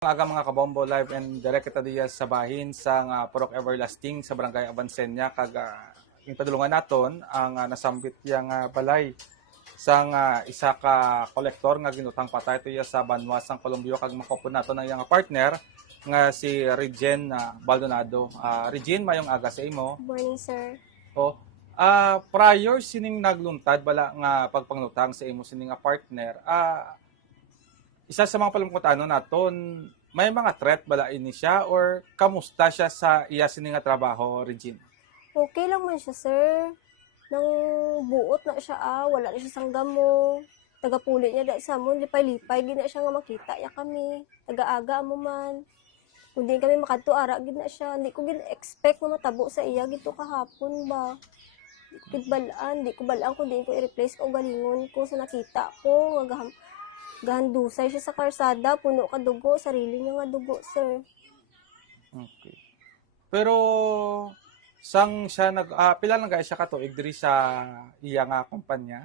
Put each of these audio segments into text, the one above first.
Aga mga kabombo, live and direct kita diya sa bahin sa Purok Everlasting sa Barangay Avancenia kag yung padulungan naton ang nasambit yang balay sang isa ka kolektor nga ginutang patay to sa Banwa sang Columbio kag makopon naton ang iyang partner nga si Regine Baldonado. Regine, mayong aga sa imo. Morning, sir. O prior sining nagluntad bala nga pagpanglutang sa imo sining partner, isa sa mga palungkot naton, may mga threat bala ini siya or kamusta siya sa iya sini nga trabaho, Regine? Okay lang man siya, sir. Nang buot na siya, wala na siya sang gamo. Tagapuli niya da sa amon, lipay-lipay, gina siya nga makita ya kami. Taga-aga mo man. Kung di kami makadto ara gid na siya. Hindi ko gid expect na matabo sa iya gito kahapon ba. Di ko balaan kung di ko i-replace ko galingon ko sa nakita ko nga gahandusay siya sa karsada, puno ka dugo, sarili niya nga dugo, sir. Okay. Pero sang siya pila lang guys siya katuig diri sa iya nga kumpanya?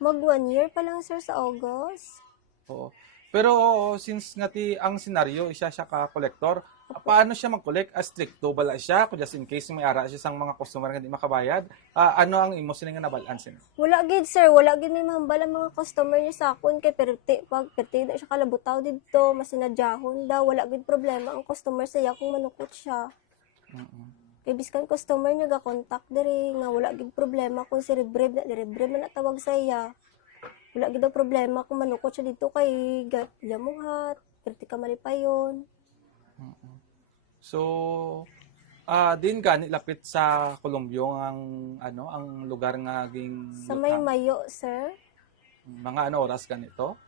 Mag 1 year pa lang, sir, sa August. Oo. Pero since nga ang senaryo isa siya ka kolektor, paano siya mag-collect? Stricto bala siya kung just in case may ara siya sang mga customer nga di makabayad? Ano ang imo sila nga nabalaan sila? Wala gid, sir, wala gid may mahambal ang mga customer niya sa akon kay perti na siya kalabutaw didto, masinadyahon daw, wala gid problema ang customer sa iya kung manukot siya. Kay biskan customer niya ga contact diri nga wala gid problema kung si Rebreb man natawag sa iya. Wala gid daw problema kung manukot siya dito kay yamuhat, perti ka malipayon. So, din gani lapit sa Columbio ang ang lugar nga ging Sa may Mayo, sir. mga oras ganito?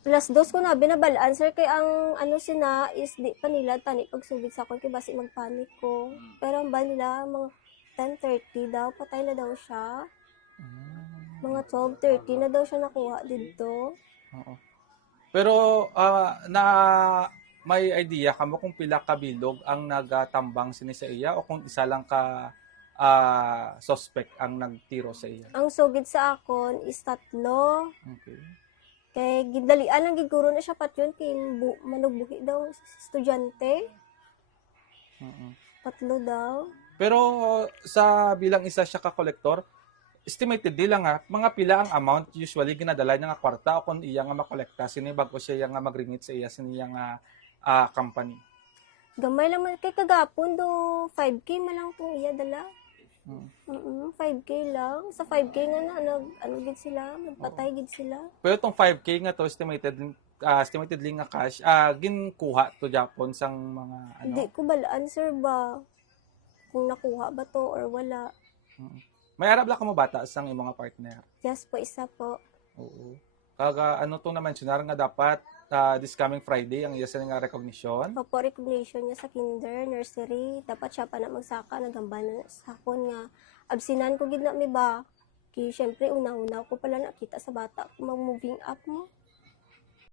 +2 ko na binabalaan, sir, kay ang sina is di pa nila tani pagsugid sa akon kay basi magpanik ko. Pero ang bali nila mga 10:30 daw patay na daw siya. Mga 12:30 na daw siya nakuha dito. Oo. Pero na may idea kamo kung pila ka bilog ang nagatambang sini sa iya o kung isa lang ka suspect ang nagtiro sa iya? Ang sugid sa akon is 3. Okay. Kay gidalian ang giguro na siya patyon kay manugbuhi daw estudyante. 3 daw. Pero sa bilang isa siya ka kolektor, estimated di lang mga pila ang amount usually ginadala niya nga kwarta o kung iya nga makolekta sini bago siya nga magrimit sa iya sini nga company. Gamay lang man kay kagapon do 5K man lang tong iya dala. 5K lang. Sa 5K nga na gid sila, magpatay gid sila. Pero itong 5K nga to estimated lang nga cash ginkuha to Japon sang mga Hindi ko balaan, sir, ba kung nakuha ba to or wala. May arab la ka mo bata sang imong partner? Yes po, isa po. Oo. Kaga to na mentionar nga dapat this coming Friday ang iya sa nga recognition. Opo, recognition niya sa kinder, nursery. Dapat siya pa na magsaka, nagamba na sa akon nga. Absinan ko gid na mi ba? Kaya syempre, una-una ko pala nakita sa bata kung mag-moving up mo.